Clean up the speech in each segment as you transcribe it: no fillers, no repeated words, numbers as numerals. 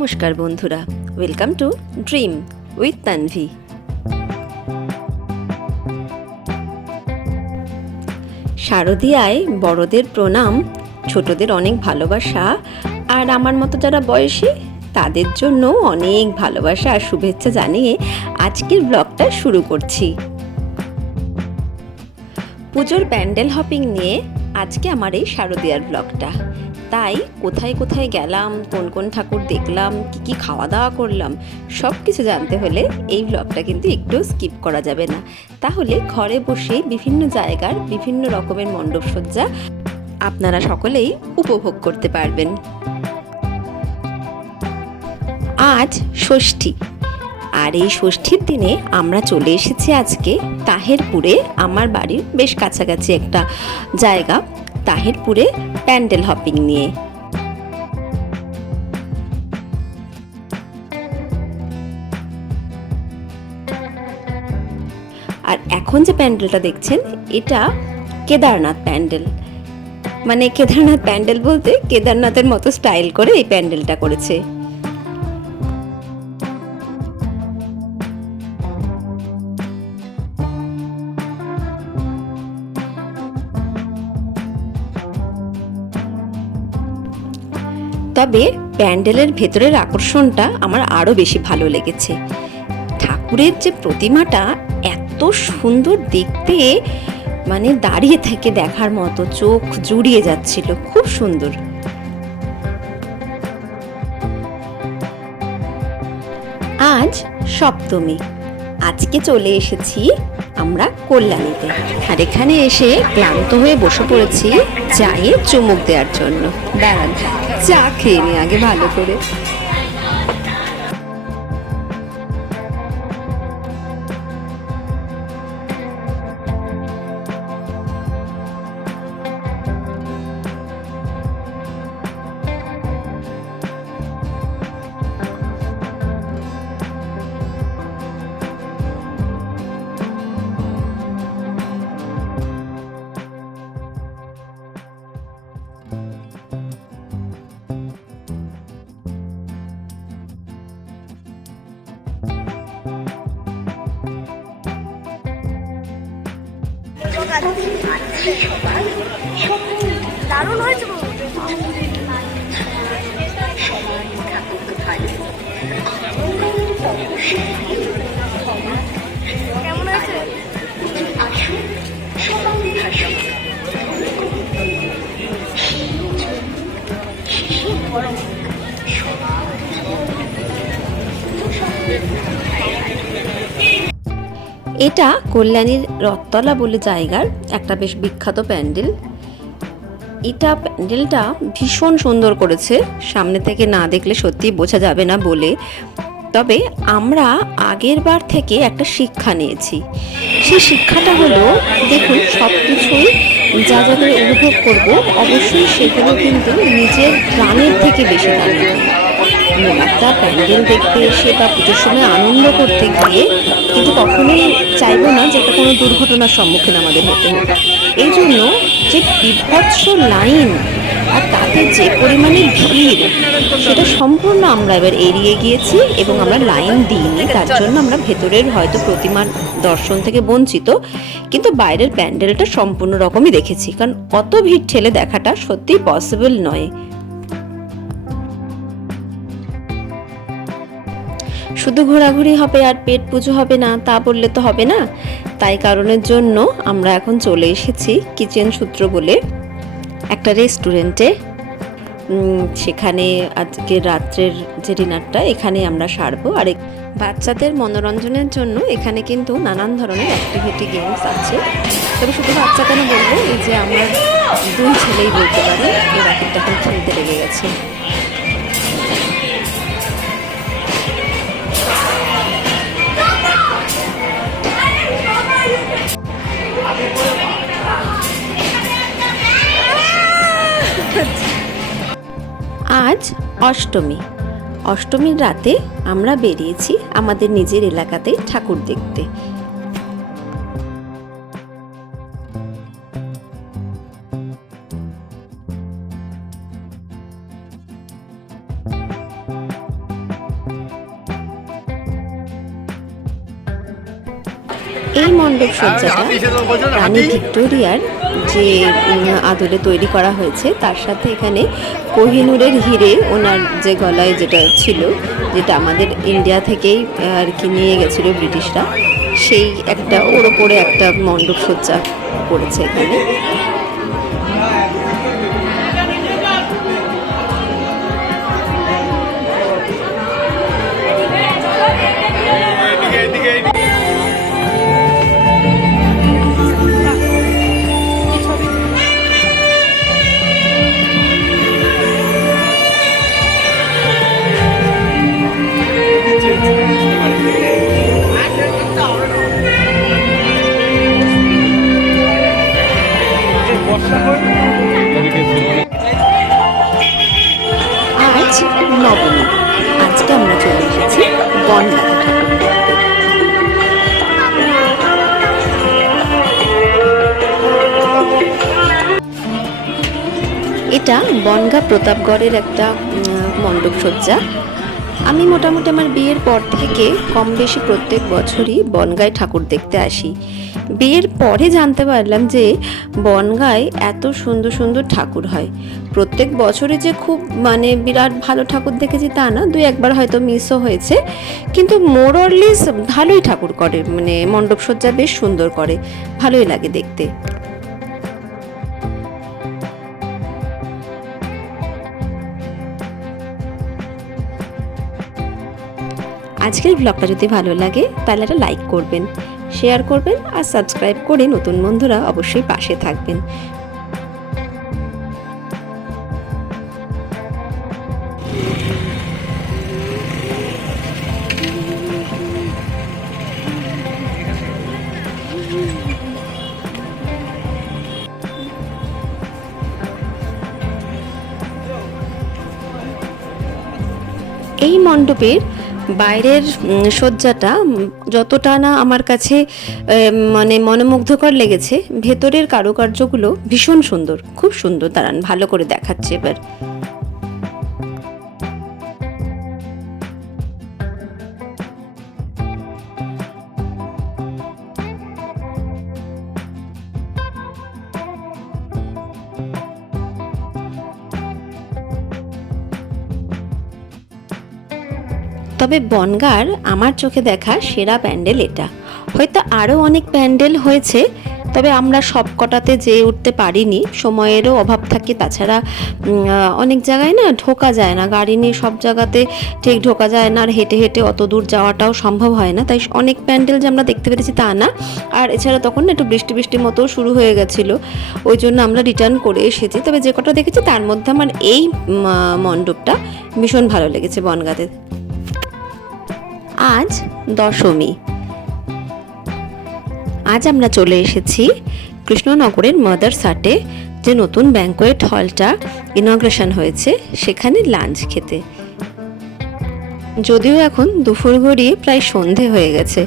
নমস্কার বন্ধুরা, welcome to dream with Tanvi. শারদীয়ায় বড়দের প্রণাম, ছোটদের অনেক ভালোবাসা, আর আমার মতো যারা বয়সী তাদের জন্য অনেক ভালোবাসা আর শুভেচ্ছা জানিয়ে আজকের ব্লগটা শুরু করছি। পুজোর প্যান্ডেল হপিং নিয়ে আজকে আমার এই শারদীয়ার ব্লগটা। তাই কোথায় কোথায় গেলাম, কোন কোন ঠাকুর দেখলাম, কি খাওয়া দাওয়া করলাম, সব কিছু জানতে হলে এই ব্লগটা কিন্তু একটু স্কিপ করা যাবে না। তাহলে ঘরে বসে বিভিন্ন জায়গার বিভিন্ন রকমের মণ্ডপসজ্জা আপনারা সকলেই উপভোগ করতে পারবেন। আজ ষষ্ঠী, আর এই ষষ্ঠীর দিনে আমরা চলে এসেছি আজকে তাহেরপুরে, আমার বাড়ির বেশ কাছাকাছি একটা জায়গা, তাহেরপুরে প্যান্ডেল হপিং নিয়ে। আর এখন যে প্যান্ডেলটা দেখছেন এটা কেদারনাথ প্যান্ডেল, মানে কেদারনাথ প্যান্ডেল বলতে কেদারনাথের মতো স্টাইল করে এই প্যান্ডেলটা করেছে। তবে প্যান্ডেলের ভেতরের আকর্ষণটা আমার আরও বেশি ভালো লেগেছে। ঠাকুরের যে প্রতিমাটা এত সুন্দর দেখতে, মানে দাঁড়িয়ে থেকে দেখার মতো, চোখ জুড়িয়ে যাচ্ছিল, খুব সুন্দর। আজ সপ্তমী, আজকে চলে এসেছি আমরা কল্যাণীতে, আর এখানে এসে ক্লান্ত হয়ে বসে পড়েছি চায়ে চুমুক দেওয়ার জন্য। দাঁড়ান চা খেয়ে নি আগে ভালো করে। দারুণ হয়েছে। কেমন হয়েছে? এটা কল্যাণীর রথতলা বলে জায়গার একটা বেশ বিখ্যাত প্যান্ডেল। এটা প্যান্ডেলটা ভীষণ সুন্দর করেছে, সামনে থেকে না দেখলে সত্যি বোঝা যাবে না বলে। তবে আমরা আগের বার থেকে একটা শিক্ষা নিয়েছি। সেই শিক্ষাটা হলো, দেখুন সব কিছুই যা যা করে উপভোগ করবো অবশ্যই সেগুলো কিন্তু নিজের প্রাণের থেকে বেশি দামি। একটা প্যান্ডেল দেখতে এসে বা পুজোর সময় আনন্দ করতে গিয়ে কিন্তু কখনোই চাইবো না যে একটা কোনো দুর্ঘটনার সম্মুখীন আমাদের হতে হবে। এই জন্য যে বিভৎস লাইন আর তাতে যে পরিমাণে ভিড়, সেটা সম্পূর্ণ আমরা এবার এড়িয়ে গিয়েছি এবং আমরা লাইন দিইনি। তার জন্য আমরা ভেতরের হয়তো প্রতিমার দর্শন থেকে বঞ্চিত, কিন্তু বাইরের প্যান্ডেলটা সম্পূর্ণ রকমই দেখেছি, কারণ অত ভিড় ঠেলে দেখাটা সত্যিই পসিবল নয়। শুধু ঘোরাঘুরি হবে আর পেট পুজো হবে না তা বললে তো হবে না। তাই কারণের জন্য আমরা এখন চলে এসেছি কিচেন সূত্র বলে একটা রেস্টুরেন্টে। সেখানে আজকে রাত্রের যে ডিনারটা এখানে আমরা সারবো। আর বাচ্চাদের মনোরঞ্জনের জন্য এখানে কিন্তু নানান ধরনের অ্যাক্টিভিটি গেমস আছে। তবে শুধু বাচ্চা কেন বলবো, এই যে আমার দুই ছেলেই বলতে পারে, এরা কিন্তু এখন খেলতে লেগে গেছে। আজ অষ্টমী, অষ্টমীর রাতে আমরা বেরিয়েছি আমাদের নিজের এলাকাতে ঠাকুর দেখতে। এই মণ্ডপ সজ্জাটা রানী ভিক্টোরিয়ার যে আদলে তৈরি করা হয়েছে, তার সাথে এখানে কোহিনুরের হিরে ওনার যে গলায় যেটা ছিল, যেটা আমাদের ইন্ডিয়া থেকেই আর কি নিয়ে গেছিল ব্রিটিশরা, সেই একটা ওর ওপরে একটা মণ্ডপ সজ্জা করেছে এখানে। আজ নবমী, আজকে আমরা চলে এসেছি বনগাঁতে ঠাকুর দেখতে। এটা বনগাঁ প্রতাপগড়ের একটা মণ্ডপ সজ্জা। আমি মোটামুটি আমার বিয়ের পর থেকে কম বেশি প্রত্যেক বছরই বনগাঁয় ঠাকুর দেখতে আসি। বিয়ের পরে জানতে পারলাম যে বনগাঁয় এত সুন্দর সুন্দর ঠাকুর হয়। প্রত্যেক বছরে যে খুব মানে বিরাট ভালো ঠাকুর দেখেছি তা না, দুই একবার হয়তো মিসও হয়েছে, কিন্তু মোর অরলেস ভালোই ঠাকুর করে, মানে মণ্ডপ সজ্জা বেশ সুন্দর করে, ভালোই লাগে দেখতে। আজকের ব্লগটা যদি ভালো লাগে তাহলে একটা লাইক করবেন, শেয়ার করবেন আর সাবস্ক্রাইব করে নতুন বন্ধুরা অবশ্যই পাশে থাকবেন। এই মণ্ডপের বাইরের সজ্জাটা যতটা না আমার কাছে মানে মনোমুগ্ধকর লেগেছে, ভেতরের কারুকার্যগুলো ভীষণ সুন্দর, খুব সুন্দর। দাঁড়ান ভালো করে দেখাচ্ছে এবার। তবে বনগাঁর আমার চোখে দেখা সেরা প্যান্ডেল এটা। হয়তো আরও অনেক প্যান্ডেল হয়েছে, তবে আমরা সব কটাতে যেয়ে উঠতে পারিনি, সময়েরও অভাব থাকে। তাছাড়া অনেক জায়গায় না ঢোকা যায় না, গাড়ি নিয়ে সব জায়গাতে ঠিক ঢোকা যায় না, আর হেঁটে হেঁটে অত দূর যাওয়াটাও সম্ভব হয় না। তাই অনেক প্যান্ডেল যে আমরা দেখতে পেরেছি তা না। আর এছাড়া তখন একটু বৃষ্টি বৃষ্টির মতো শুরু হয়ে গেছিলো, ওই জন্য আমরা রিটার্ন করে এসেছি। তবে যে কটা দেখেছি তার মধ্যে আমার এই মণ্ডপটা ভীষণ ভালো লেগেছে বনগাঁতে। আজ দশমী। আজ আমরা চলে এসেছি কৃষ্ণনগরের মাদার্স হাটে, যে নতুন ব্যাঙ্কোয়েট হলটা ইনগ্রেশন হয়েছে, সেখানে লাঞ্চ খেতে। যদিও এখন দুপুর গড়িয়ে প্রায় সন্ধে হয়ে গেছে।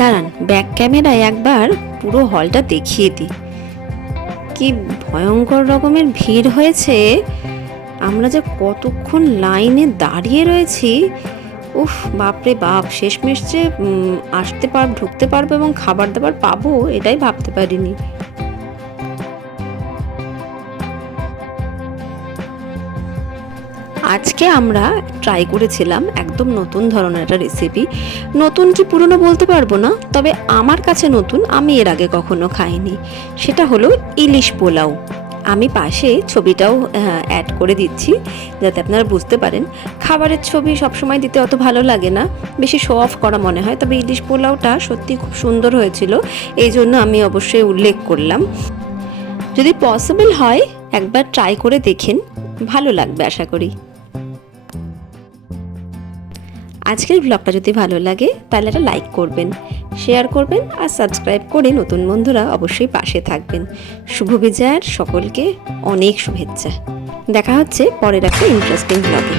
দাঁড়ান ব্যাক ক্যামেরায় একবার পুরো হলটা দেখিয়ে দিই। কি ভয়ঙ্কর রকমের ভিড় হয়েছে, আমরা যে কতক্ষণ লাইনে দাঁড়িয়ে রয়েছি। উফ বাপরে বাপ, শেষমেশ যে ঢুকতে পারবো এবং খাবার দাবার পাবো এটাই ভাবতে পারিনি। আজকে আমরা ট্রাই করেছিলাম একদম নতুন ধরনের একটা রেসিপি। নতুন কি পুরনো বলতে পারবো না, তবে আমার কাছে নতুন, আমি এর আগে কখনো খাইনি। সেটা হলো ইলিশ পোলাও। আমি পাশে ছবিটাও অ্যাড করে দিচ্ছি যাতে আপনারা বুঝতে পারেন। খাবারের ছবি সবসময় দিতে অত ভালো লাগে না, বেশি শো অফ করা মনে হয়। তবে ইলিশ পোলাওটা সত্যি খুব সুন্দর হয়েছিল, এই জন্য আমি অবশ্যই উল্লেখ করলাম। যদি পসিবল হয় একবার ট্রাই করে দেখেন, ভালো লাগবে আশা করি। আজকের ব্লগটা যদি ভালো লাগে তাহলে একটা লাইক করবেন, শেয়ার করবেন আর সাবস্ক্রাইব করে নতুন বন্ধুরা অবশ্যই পাশে থাকবেন। শুভ বিজয়ার সকলকে অনেক শুভেচ্ছা। দেখা হচ্ছে পরের একটা ইন্টারেস্টিং ব্লগে।